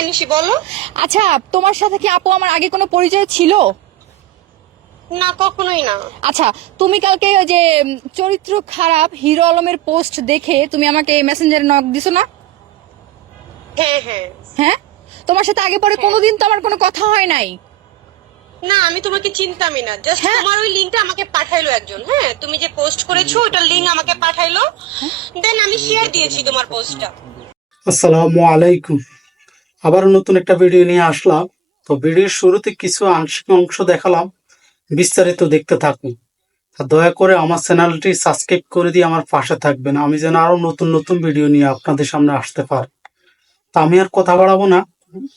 হ্যাঁ নিশি বলো। আচ্ছা, তোমার সাথে কি আপু আমার আগে কোনো পরিচয় ছিল? না, কখনোই না। আচ্ছা, তুমি কালকে ওই যে চরিত্র খারাপ হিরো আলমের পোস্ট দেখে তুমি আমাকে মেসেঞ্জারে নক দিছো না? হ্যাঁ হ্যাঁ হ্যাঁ, তোমার সাথে আগে পরে হ্যাঁ। কোনোদিন তো আমার কোনো কথা হয় নাই। না, আমি তোমাকে চিনতামই না, জাস্ট হ্যাঁ, তোমার ওই লিংকটা আমাকে পাঠাইলো একজন। হ্যাঁ, তুমি যে পোস্ট করেছো ওটার লিংক আমাকে পাঠাইলো, দেন আমি শেয়ার দিয়েছি তোমার পোস্টটা। আসসালামু আলাইকুম। আবার নতুন একটা ভিডিও নিয়ে আসলাম। তো ভিডিওর শুরুতে কিছু আংশিক অংশ দেখালাম, বিস্তারিত দেখতে থাকুন। আর দয়া করে আমার চ্যানেলটি সাবস্ক্রাইব করে দিয়ে আমার পাশে থাকবেন, আমি যেন আরো নতুন নতুন ভিডিও নিয়ে আপনাদের সামনে আসতে পারি। তা আমি আর কথা বাড়াবো না,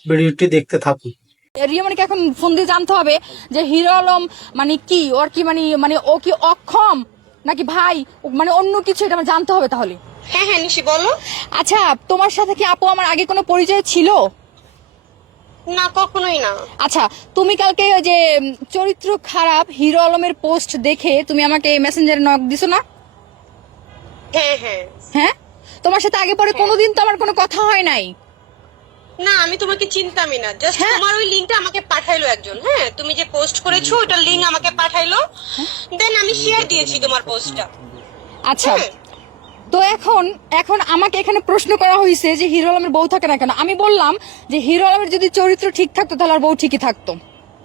ভিডিওটি দেখতে থাকুন। রিয়ামণিকে এখন ফোন দিয়ে জানতে হবে যে হিরো আলম মানে কি, ওর কি মানে মানে ও কি অক্ষম নাকি ভাই, মানে অন্য কিছু, এটা আমার জানতে হবে তাহলে। হ্যাঁ হ্যাঁ নিশি বলো। আচ্ছা, তোমার সাথে কি আপু আমার আগে কোনো পরিচয় ছিল? না, কখনোই না। আচ্ছা, তুমি কালকে ওই যে চরিত্র খারাপ হিরো আলমের পোস্ট দেখে তুমি আমাকে মেসেঞ্জারে নক দিছো না? হ্যাঁ হ্যাঁ হ্যাঁ, তোমার সাথে আগে পরে কোনোদিন তো আমার কোনো কথা হয় নাই। না, আমি তোমাকে চিনতামই না, জাস্ট হ্যাঁ, তোমার ওই লিংকটা আমাকে পাঠাইলো একজন। হ্যাঁ, তুমি যে পোস্ট করেছো ওটার লিংক আমাকে পাঠাইলো, দেন আমি শেয়ার দিয়েছি তোমার পোস্টটা। আচ্ছা, হ্যাঁ। তো এখন এখন আমাকে এখানে প্রশ্ন করা হয়েছে যে হিরো আলমের বউ থাকে না কেন। আমি বললাম যে হিরো আলমের যদি চরিত্র ঠিক থাকতো তাহলে আর বউ ঠিকই থাকতো,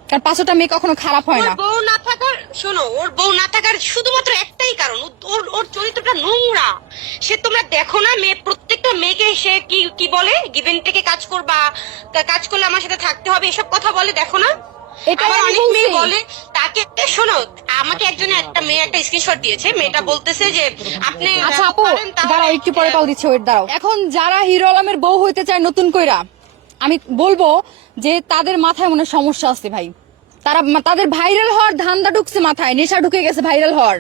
কারণ পাঁচটা মেয়ে কখনো খারাপ হয় ওর না। বউ না থাকার, শোনো, ওর বউ না থাকার শুধুমাত্র একটাই কারণ, ওর ওর চরিত্রটা নোংরা। সে তোমরা দেখো না, মেয়ে প্রত্যেকটা মেয়েকে সে কি কি বলে, গিভেন টেকে কাজ করবা, কাজ করলে আমার সাথে থাকতে হবে, এসব কথা বলে, দেখো না। এটাই আবার আমি অনেক মেয়ে বলছি। বলে তাকে, শোনো, আমাকে একজনে একটা মেয়ে একটা স্ক্রিনশট দিয়েছে, মেয়েটা বলতেছে যে আপনি আচ্ছা আপু, পারেন তাহলে দাঁড়াও, একটু পরে কল দিচ্ছে, ওয়েট দাঁড়াও। এখন যারা হিরো আলমের বউ হইতে চায় নতুন কইরা, আমি বলবো যে তাদের মাথায় মনে হয় সমস্যা আছে ভাই। তারা তাদের ভাইরাল হওয়ার ধান্দা ঢুকছে মাথায়, নেশা ঢুকে গেছে ভাইরাল হওয়ার।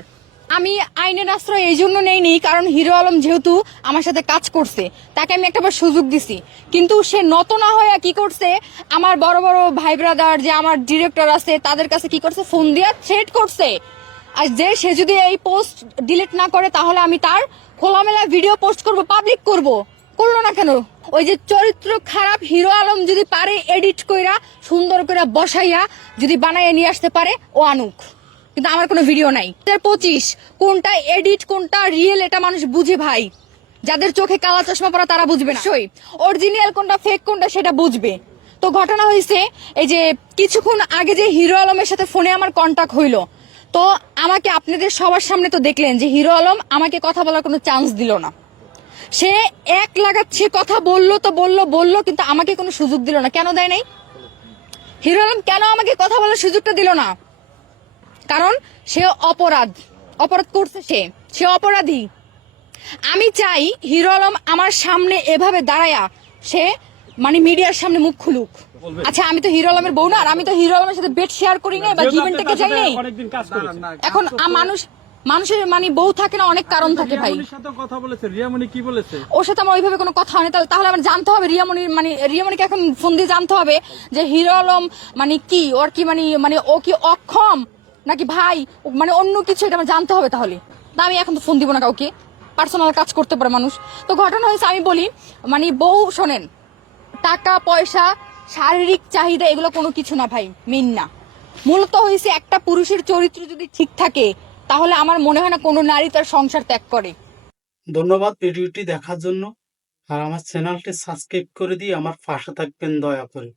আমি আইনের আশ্রয় এই জন্য নেইনি কারণ হিরো আলম যেহেতু আমার সাথে কাজ করছে, তাকে আমি একটাবার সুযোগ দিছি। কিন্তু সে নত না হয়ে কি করছে, আমার বড় বড় ভাই ব্রাদার যে আমার ডিরেক্টর আছে তাদের কাছে কি করছে, ফোন দিয়ে থ্রেট করছে। আর যে সে যদি এই পোস্ট ডিলিট না করে তাহলে আমি তার খোলামেলা ভিডিও পোস্ট করব, পাবলিক করব। করলো না কেন? ওই যে চরিত্র খারাপ হিরো আলম যদি পারে এডিট কইরা সুন্দর করে বসাইয়া যদি বানাইয়া নিয়ে আসতে পারে, ও আনুক। কিন্তু আমার কোনো ভিডিও নাই। 25 কোনটা এডিট কোনটা রিয়েল এটা মানুষ বুঝে ভাই। যাদের চোখে কালা চশমা পরা তারা বুঝবে না, অরিজিনাল কোনটা ফেক কোনটা সেটা বুঝবে। তো ঘটনা হয়েছে এই যে কিছুক্ষণ আগে যে হিরো আলমের সাথে ফোনে আমার কন্টাক্ট হইলো, তো আমাকে আপনাদের সবার সামনে তো দেখলেন যে হিরো আলম আমাকে কথা বলার কোনো চান্স দিল না। সে এক লাগাচ্ছে কথা বললো তো বললো বললো, কিন্তু আমাকে কোনো সুযোগ দিল না। কেন দেয় নাই? হিরো আলম কেন আমাকে কথা বলার সুযোগটা দিল না? কারণ সে অপরাধ, অপরাধ করছে, সে সে অপরাধী। আমি চাই হিরো আলম আমার সামনে এভাবে দাঁড়ায়া সে মানে মিডিয়ার সামনে মুখ খুলুক। আচ্ছা, আমি তো হিরো আলমের বউ না, আর আমি তো হিরো আলমের সাথে বেড শেয়ার করি না বা গিভেন টেকে যাই নাই। এখন মানুষ মানুষের মানে বউ থাকে না, অনেক কারণ থাকে ভাই। রিয়ামনির সাথে কথা বলেছে, রিয়ামনি কি বলেছে? ওর সাথে আমার ওইভাবে কোনো কথা হয়নি। তাহলে আমার জানতে হবে রিয়ামনির মানে রিয়ামনিকে এখন ফোন দিয়ে জানতে হবে যে হিরো আলম মানে কি, ওর কি মানে মানে ও কি অক্ষম নাকি ভাই, মানে অন্য কিছু, এটা আমার জানতে হবে তাহলে। না, আমি এখন তো ফোন দিব না কাউকে, পার্সোনাল কাজ করতে পারে মানুষ। তো ঘটনা হয়েছে, আমি বলি মানে বউ শোনেন, টাকা পয়সা শারীরিক চাহিদা এগুলো কোনো কিছু না ভাই, মেন না। মূলত হয়েছে একটা পুরুষের চরিত্র যদি ঠিক থাকে তাহলে আমার মনে হয় না কোনো নারী তার সংসার ত্যাগ করে। ধন্যবাদ ভিডিওটি দেখার জন্য। আর আমার চ্যানেলটি সাবস্ক্রাইব করে দিয়ে আমার পাশে থাকবেন দয়া করে।